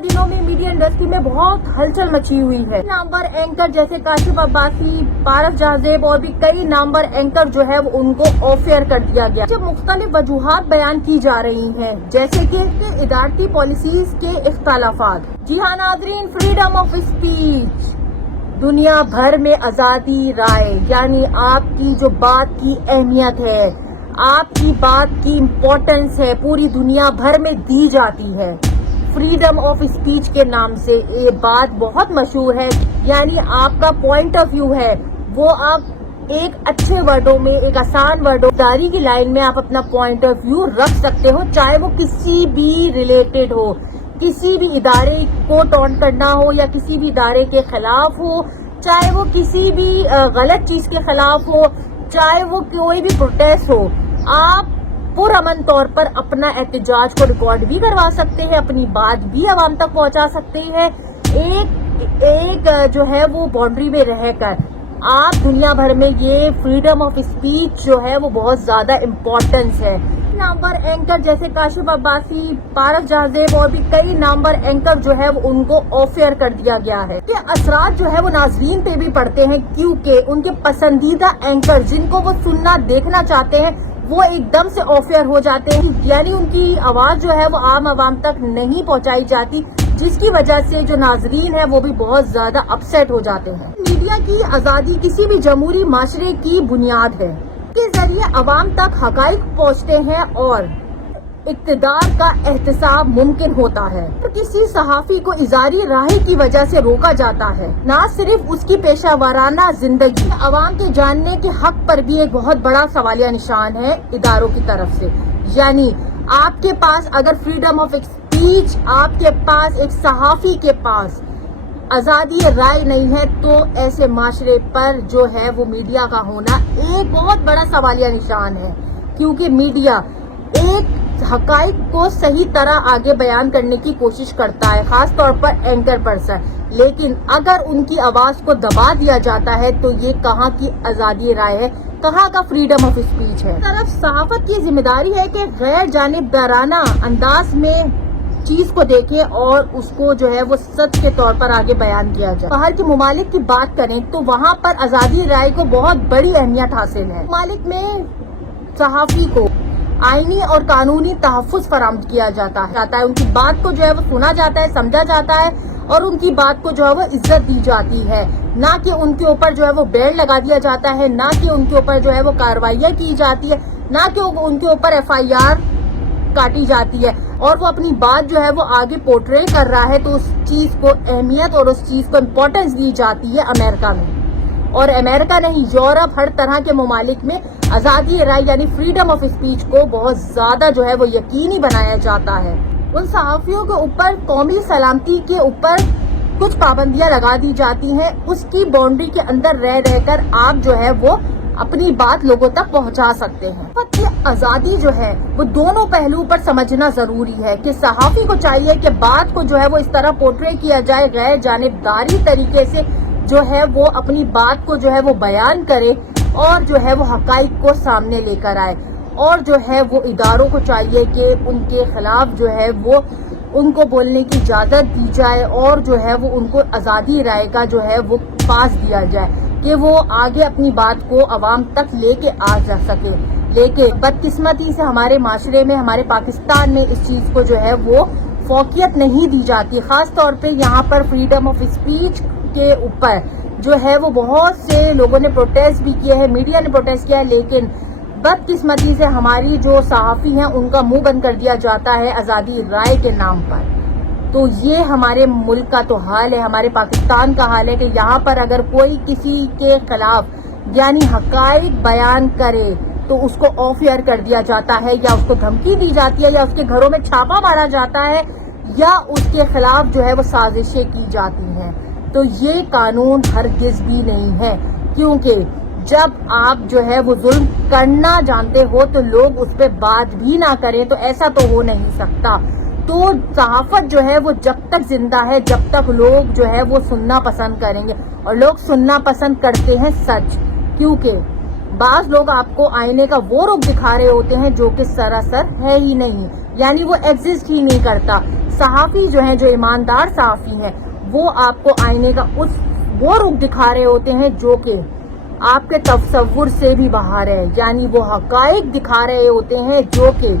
दिनों में media industry में बहुत हलचल मची हुई है। नामवर एंकर जैसे काशिफ अब्बासी, पारस जाजेब और भी कई नामवर एंकर जो है वो उनको ऑफ एयर कर दिया गया। जब मुख्तलिफ वजूहात बयान की जा रही हैं, जैसे कि इदारती पॉलिसीज के इख्तलाफात। जी हाँ नाज़रीन, फ्रीडम ऑफ स्पीच, दुनिया भर में आज़ादी राय यानी आपकी जो बात की अहमियत है, आपकी बात की इम्पोर्टेंस है, पूरी दुनिया भर में दी जाती है। फ्रीडम ऑफ स्पीच के नाम से ये बात बहुत मशहूर है, यानी आपका पॉइंट ऑफ व्यू है वो आप एक अच्छे वर्डों में, एक आसान वर्डों दारी की लाइन में आप अपना पॉइंट ऑफ व्यू रख सकते हो, चाहे वो किसी भी रिलेटेड हो, किसी भी इदारे को टॉन्ट करना हो या किसी भी इदारे के खिलाफ हो, चाहे वो किसी भी गलत चीज के खिलाफ हो, चाहे वो कोई भी प्रोटेस्ट हो। आप पुरअमन तौर पर अपना एहतजाज को रिकॉर्ड भी करवा सकते हैं, अपनी बात भी आवाम तक पहुंचा सकते हैं, एक जो है वो बाउंड्री में रहकर। आप दुनिया भर में ये फ्रीडम ऑफ स्पीच जो है वो बहुत ज्यादा इम्पोर्टेंस है। नामवर एंकर जैसे काशिफ अब्बासी, पारस जाजेब और भी कई नामवर एंकर जो है वो उनको ऑफ एयर कर दिया गया है। ये असरात जो है वो नाजरीन पे भी पड़ते हैं, क्योंकि उनके पसंदीदा एंकर जिनको वो सुनना देखना चाहते हैं वो एकदम से ऑफ एयर हो जाते हैं, यानी उनकी आवाज जो है वो आम आवाम तक नहीं पहुंचाई जाती, जिसकी वजह से जो नाजरीन है वो भी बहुत ज्यादा अपसेट हो जाते हैं। मीडिया की आजादी किसी भी जमहूरी माशरे की बुनियाद है, के जरिए आवाम तक हकाइक पहुंचते हैं और इक़्तिदार का एहतसाब मुमकिन होता है। तो किसी सहाफी को इजारी राही की वजह से रोका जाता है, न सिर्फ उसकी पेशा वाराना जिंदगी, आवाम के जानने के हक पर भी एक बहुत बड़ा सवालिया निशान है इदारों की तरफ से। यानी आपके पास अगर फ्रीडम ऑफ स्पीच, आपके पास एक सहाफी के पास आज़ादी राय नहीं है, तो ऐसे माशरे पर जो है वो मीडिया का होना एक बहुत बड़ा सवालिया निशान है, क्योंकि मीडिया एक हकाइक को सही तरह आगे बयान करने की कोशिश करता है, खास तौर पर एंकर पर्सन, लेकिन अगर उनकी आवाज को दबा दिया जाता है तो ये कहाँ की आज़ादी राय है, कहाँ का फ्रीडम ऑफ स्पीच है। तरफ सहाफत की जिम्मेदारी है कि गैर जानिबदाराना अंदाज में चीज को देखे और उसको जो है वो सच के तौर पर आगे बयान किया जाए। बाहर के ममालिक की बात करें तो वहाँ पर आज़ादी राय को बहुत बड़ी अहमियत हासिल है। ममालिक में सहाफी को आईनी और कानूनी तहफ़्फ़ुज़ फराहम किया जाता है, उनकी बात को जो है वो सुना जाता है, समझा जाता है और उनकी बात को जो है वो इज्जत दी जाती है, ना कि उनके ऊपर जो है वो बैन लगा दिया जाता है, ना कि उनके ऊपर जो है वो कार्रवाइयाँ की जाती है, ना कि उनके ऊपर FIR काटी जाती है और वो अपनी बात जो है वो आगे पोर्ट्रे कर रहा है, तो उस चीज को अहमियत और उस चीज को इम्पोर्टेंस दी जाती है अमेरिका में। और अमेरिका नहीं, यूरोप, हर तरह के ममालिक में आज़ादी राय यानी फ्रीडम ऑफ स्पीच को बहुत ज्यादा जो है वो यकीनी बनाया जाता है। उन सहाफियों के ऊपर कौमी सलामती के ऊपर कुछ पाबंदियां लगा दी जाती हैं, उसकी बाउंड्री के अंदर रह रहकर आप जो है वो अपनी बात लोगों तक पहुंचा सकते हैं। ये आज़ादी जो है वो दोनों पहलू पर समझना जरूरी है कि सहाफी को चाहिए कि बात को जो है वो इस तरह पोर्ट्रे किया जाए, गैर जानिबदारी तरीके से जो है वो अपनी बात को जो है वो बयान करे और जो है वो हकाइक को सामने लेकर आए, और जो है वो इदारों को चाहिए कि उनके खिलाफ जो है वो उनको बोलने की इजाज़त दी जाए और जो है वो उनको आज़ादी राय का जो है वो पास दिया जाए कि वो आगे अपनी बात को आवाम तक लेके आ जा सके। लेकिन बदकिस्मती से हमारे माशरे में, हमारे पाकिस्तान में इस चीज़ को जो है वो फौकियत नहीं दी जाती। ख़ास तौर पे यहाँ पर फ्रीडम ऑफ स्पीच के ऊपर जो है वो बहुत से लोगों ने प्रोटेस्ट भी किया है, मीडिया ने प्रोटेस्ट किया है, लेकिन बदकिस्मती से हमारी जो सहाफ़ी हैं उनका मुंह बंद कर दिया जाता है आज़ादी राय के नाम पर। तो ये हमारे मुल्क का तो हाल है, हमारे पाकिस्तान का हाल है कि यहाँ पर अगर कोई किसी के खिलाफ यानी हकाइक बयान करे तो उसको ऑफ एयर कर दिया जाता है, या उसको धमकी दी जाती है, या उसके घरों में छापा मारा जाता है, या उसके खिलाफ जो है वो साजिशें की जाती हैं। तो ये कानून हरगिज भी नहीं है, क्योंकि जब आप जो है वो जुल्म करना जानते हो तो लोग उस पर बात भी ना करें, तो ऐसा तो हो नहीं सकता। तो सहाफत जो है वो जब तक जिंदा है, जब तक लोग जो है वो सुनना पसंद करेंगे, और लोग सुनना पसंद करते हैं सच, क्योंकि बाज लोग आपको आईने का वो रूप दिखा रहे होते हैं जो कि सरासर है ही नहीं, यानी वो एग्जिस्ट ही नहीं करता। صحافی جو ہیں، جو ایماندار صحافی ہیں، وہ آپ کو آئینے کا وہ رخ دکھا رہے ہوتے ہیں جو کہ آپ کے تصور سے بھی باہر ہے، یعنی وہ حقائق دکھا رہے ہوتے ہیں جو کہ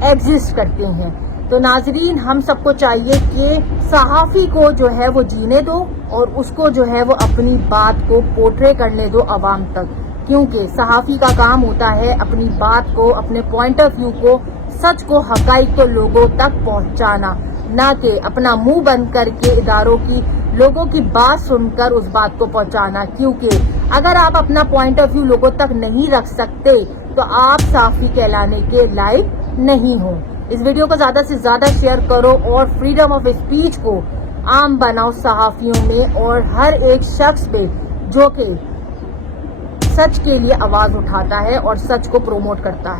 ایگزسٹ کرتے ہیں۔ تو ناظرین، ہم سب کو چاہیے کہ صحافی کو جو ہے وہ جینے دو اور اس کو جو ہے وہ اپنی بات کو پورٹرے کرنے دو عوام تک، کیونکہ صحافی کا کام ہوتا ہے اپنی بات کو، اپنے پوائنٹ آف ویو کو، سچ کو، حقائق کو لوگوں تک پہنچانا، نہ کہ اپنا منہ بند کر کے اداروں کی، لوگوں کی بات سن کر اس بات کو پہنچانا۔ کیونکہ اگر آپ اپنا پوائنٹ آف ویو لوگوں تک نہیں رکھ سکتے تو آپ صحافی کہلانے کے لائق نہیں ہو۔ اس ویڈیو کو زیادہ سے زیادہ شیئر کرو اور فریڈم آف اسپیچ کو عام بناؤ صحافیوں میں اور ہر ایک شخص پہ جو کہ سچ کے لیے آواز اٹھاتا ہے اور سچ کو پروموٹ کرتا ہے۔